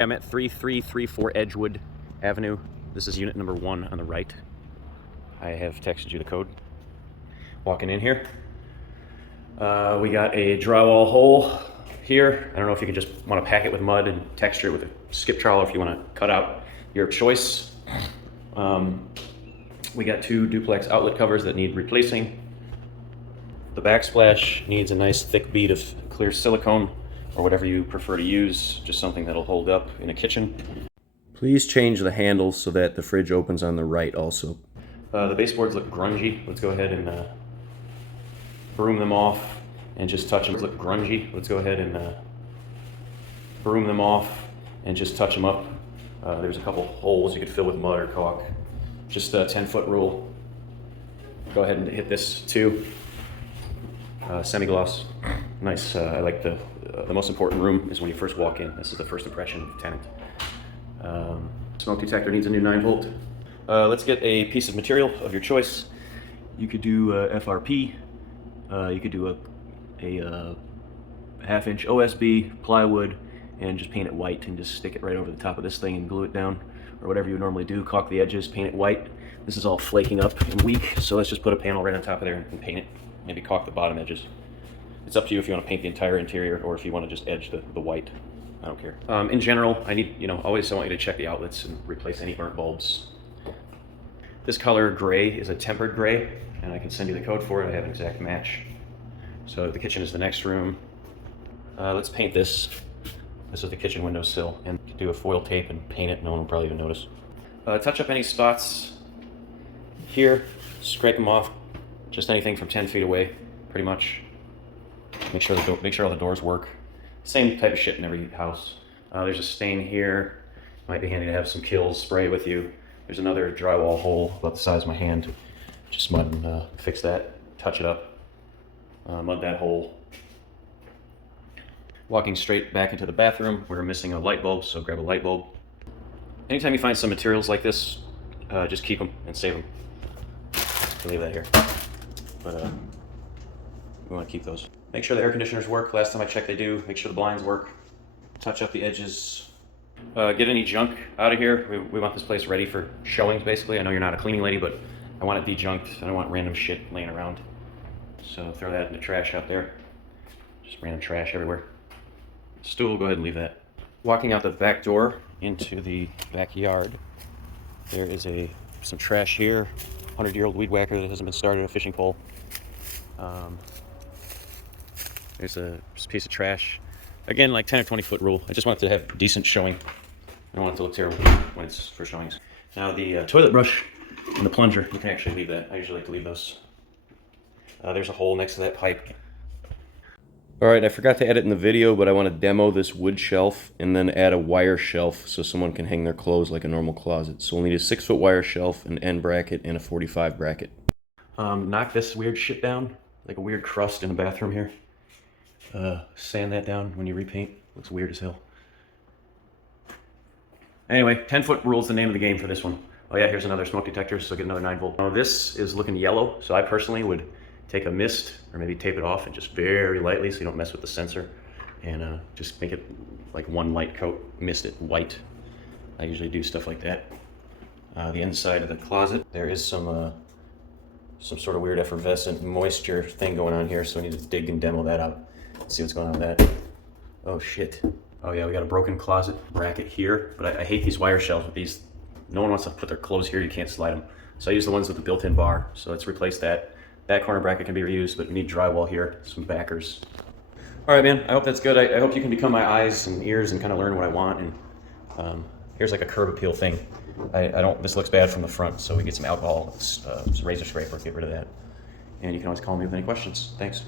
I'm at 3334 Edgewood Avenue. This is unit number 1 on the right. I have texted you the code. Walking in here. We got a drywall hole here. I don't know if you can just want to pack it with mud and texture it with a skip trowel, or if you want to cut out your choice. We got 2 duplex outlet covers that need replacing. The backsplash needs a nice thick bead of clear silicone, or whatever you prefer to use, just something that'll hold up in a kitchen. Please change the handles so that the fridge opens on the right also. The baseboards look grungy. Let's go ahead and broom them off and just touch them. Look grungy. Let's go ahead and broom them off and just touch them up. There's a couple holes you could fill with mud or caulk. Just a 10-foot rule. Go ahead and hit this too. Semi-gloss. Nice. I like the most important room is when you first walk in. This is the first impression of the tenant. Smoke detector needs a new 9-volt. Let's get a piece of material of your choice. You could do FRP. You could do a half-inch OSB, plywood, and just paint it white and just stick it right over the top of this thing and glue it down, or whatever you normally do. Caulk the edges, paint it white. This is all flaking up and weak, so let's just put a panel right on top of there and paint it. Maybe caulk the bottom edges. It's up to you if you want to paint the entire interior or if you want to just edge the white. I don't care. In general, I need, always I want you to check the outlets and replace any burnt bulbs. This color gray is a tempered gray, and I can send you the code for it. I have an exact match. So the kitchen is the next room. Let's paint this. This is the kitchen windowsill, and do a foil tape and paint it. No one will probably even notice. Touch up any spots here. Scrape them off. Just anything from 10 feet away, pretty much. Make sure all the doors work. Same type of shit in every house. There's a stain here. Might be handy to have some Killz spray with you. There's another drywall hole about the size of my hand. Just mud and fix that. Touch it up. Mud that hole. Walking straight back into the bathroom. We're missing a light bulb, so grab a light bulb. Anytime you find some materials like this, just keep them and save them. I'll leave that here. But we want to keep those. Make sure the air conditioners work. Last time I checked, they do. Make sure the blinds work. Touch up the edges. Get any junk out of here. We want this place ready for showings, basically. I know you're not a cleaning lady, but I want it dejunked. I don't want random shit laying around. So throw that in the trash out there. Just random trash everywhere. Stool, go ahead and leave that. Walking out the back door into the backyard, there is some trash here. 100-year-old weed whacker that hasn't been started, a fishing pole. There's a piece of trash. Again, like 10 or 20 foot rule. I just want it to have decent showing. I don't want it to look terrible when it's for showings. Now the toilet brush and the plunger, you can actually leave that. I usually like to leave those. There's a hole next to that pipe. Alright, I forgot to edit in the video, but I want to demo this wood shelf and then add a wire shelf so someone can hang their clothes like a normal closet. So we'll need a 6-foot wire shelf, an end bracket, and a 45 bracket. Knock this weird shit down, like a weird crust in the bathroom here. Sand that down when you repaint. Looks weird as hell. Anyway, 10-foot rule is the name of the game for this one. Oh yeah, here's another smoke detector, so get another 9-volt. Now this is looking yellow, so I personally would take a mist or maybe tape it off and just very lightly so you don't mess with the sensor, and just make it like one light coat, mist it white. I usually do stuff like that. The inside of the closet, there is some sort of weird effervescent moisture thing going on here, so we need to dig and demo that out. See what's going on with that. Oh shit. Oh yeah, we got a broken closet bracket here, but I hate these wire shelves with these. No one wants to put their clothes here, you can't slide them. So I use the ones with the built-in bar, so let's replace that. That corner bracket can be reused, but we need drywall here, some backers. All right, man, I hope that's good. I hope you can become my eyes and ears and kind of learn what I want. And here's like a curb appeal thing. This looks bad from the front, so we get some alcohol, some razor scraper, get rid of that. And you can always call me with any questions. Thanks.